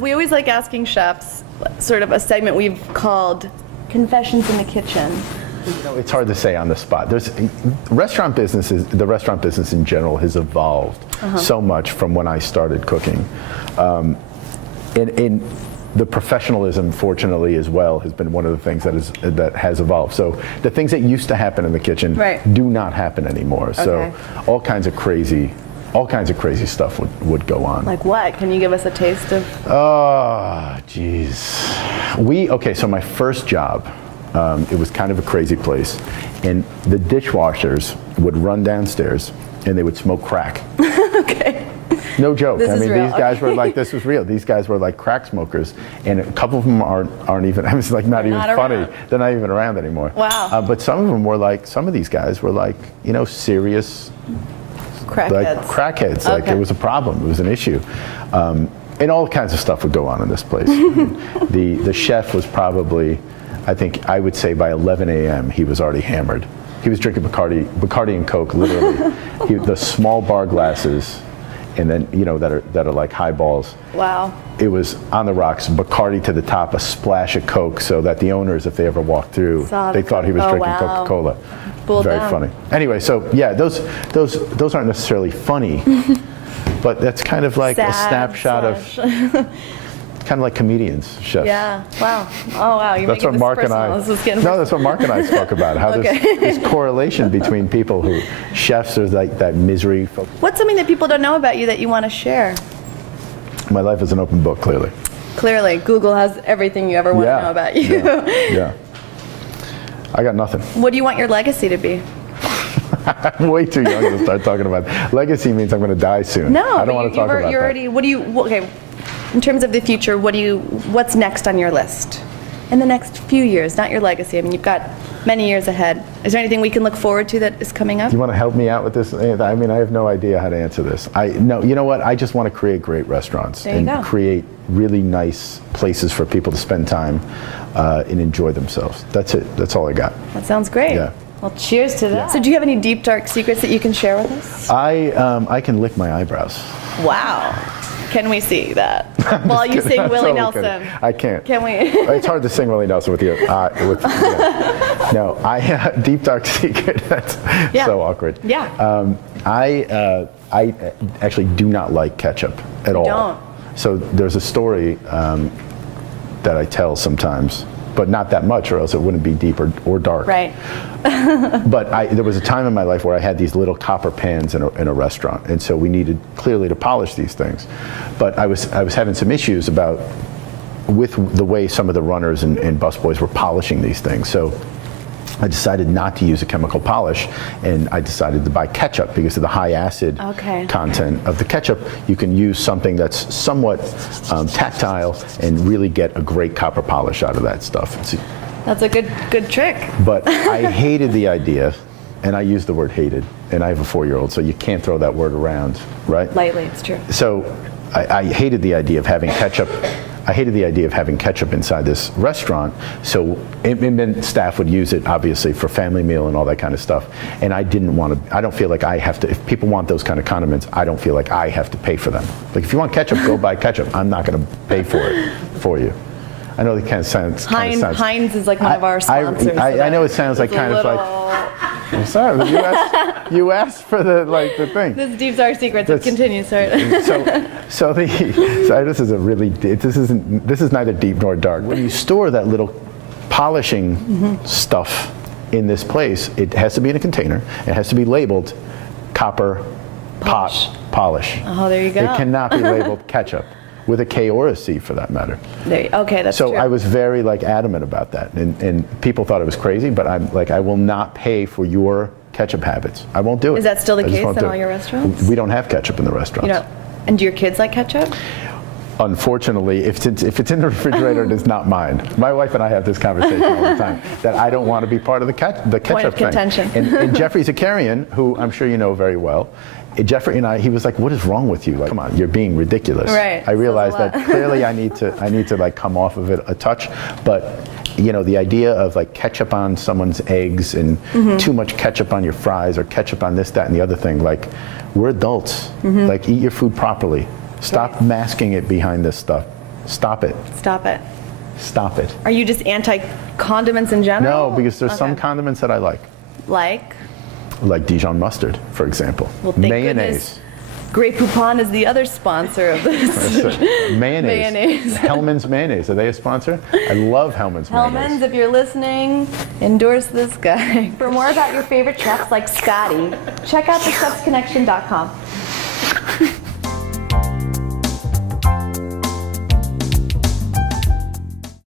we always like asking chefs sort of a segment we've called Confessions in the Kitchen. You know, it's hard to say on the spot. The restaurant business in general has evolved so much from when I started cooking. In the professionalism, fortunately, as well, has been one of the things that has evolved. So the things that used to happen in the kitchen do not happen anymore. So all kinds of crazy stuff would go on. Like what? Can you give us a taste of? Oh, geez. Okay, so my first job, it was kind of a crazy place, and the dishwashers would run downstairs and they would smoke crack. Okay. No joke. I mean, real. these guys were like, this was real. These guys were like crack smokers, and a couple of them aren't even. I was like, not even funny. Around. They're not even around anymore. Wow. But some of them were like, some of these guys were like, you know, serious Crackheads. like crackheads. Like it was a problem. It was an issue. And all kinds of stuff would go on in this place. The chef was probably, I think I would say by 11 a.m. he was already hammered. He was drinking Bacardi and Coke, literally. The small bar glasses, and then, you know, that are like highballs. Wow. It was on the rocks, Bacardi to the top, a splash of Coke, so that the owners, if they ever walked through, they thought he was drinking Coca-Cola. Very funny. Anyway, so yeah, those aren't necessarily funny, but that's kind of like a snapshot of kind of like comedians, chefs. Yeah. Wow. Oh wow. You're That's what Mark and I. That's what Mark and I talk about. How there's this correlation between people who chefs are like that misery. What's something that people don't know about you that you want to share? My life is an open book, clearly. Clearly, Google has everything you ever want to know about you. Yeah. I got nothing. What do you want your legacy to be? I'm way too young to start talking about it. Legacy means I'm going to die soon. No, I don't want to talk about that. What do you? Okay. In terms of the future, what's next on your list? In the next few years, not your legacy. I mean, you've got many years ahead. Is there anything we can look forward to that is coming up? You want to help me out with this? I mean, I have no idea how to answer this. No, you know what? I just want to create great restaurants and create really nice places for people to spend time and enjoy themselves. That's it. That's all I got. That sounds great. Yeah. Well, cheers to that. Yeah. So do you have any deep, dark secrets that you can share with us? I can lick my eyebrows. Wow. Can we see that? While you sing Willie Nelson. I can't. Can we? It's hard to sing Willie Nelson with you. No, deep dark secret. That's so awkward. Yeah. I actually do not like ketchup at all. Don't. So there's a story that I tell sometimes, but not that much, or else it wouldn't be deep or dark. Right. But there was a time in my life where I had these little copper pans in a restaurant, and so we needed clearly to polish these things. But I was having some issues with the way some of the runners and busboys were polishing these things. So I decided not to use a chemical polish, and I decided to buy ketchup because of the high acid content of the ketchup. You can use something that's somewhat tactile and really get a great copper polish out of that stuff. That's a good trick. But I hated the idea, and I use the word hated, and I have a 4-year-old, so you can't throw that word around, right? Lightly, it's true. So I hated the idea of having ketchup. I hated the idea of having ketchup inside this restaurant. So and then staff would use it, obviously, for family meal and all that kind of stuff. And I didn't want to. I don't feel like I have to. If people want those kind of condiments, I don't feel like I have to pay for them. Like if you want ketchup, go buy ketchup. I'm not going to pay for it for you. I know it kind of sounds. Heinz is like one of our sponsors. I know it sounds like kind of like. I'm sorry, you asked for the thing. This is deep dark secrets. Continue, sorry. So this is a really this is neither deep nor dark. When you store that little polishing stuff in this place, it has to be in a container. It has to be labeled copper pot polish. Oh, there you go. It cannot be labeled ketchup. With a K or a C for that matter. Okay, that's true. So I was very adamant about that, and people thought it was crazy, but I'm like, I will not pay for your ketchup habits. I won't do it. Is that still the case in all your restaurants? We don't have ketchup in the restaurants. And do your kids like ketchup? Unfortunately, if it's in the refrigerator, it is not mine. My wife and I have this conversation all the time, that I don't want to be part of the ketchup Point of contention. thing. And Jeffrey Zakarian, who I'm sure you know very well, Jeffrey and he was like, "What is wrong with you? Like, come on, you're being ridiculous." Right. I realized that clearly I need to come off of it a touch, but the idea of ketchup on someone's eggs and too much ketchup on your fries or ketchup on this, that, and the other thing. We're adults. Eat your food properly. Stop masking it behind this stuff. Stop it. Stop it. Stop it. Are you just anti-condiments in general? No, because there's some condiments that I like. Like Dijon mustard, for example. Well, thank mayonnaise. Goodness. Grey Poupon is the other sponsor of this. Mayonnaise. Hellmann's mayonnaise. Are they a sponsor? I love Hellmann's mayonnaise. Hellmann's, if you're listening, endorse this guy. For more about your favorite chefs like Scotty, check out thechefsconnection.com.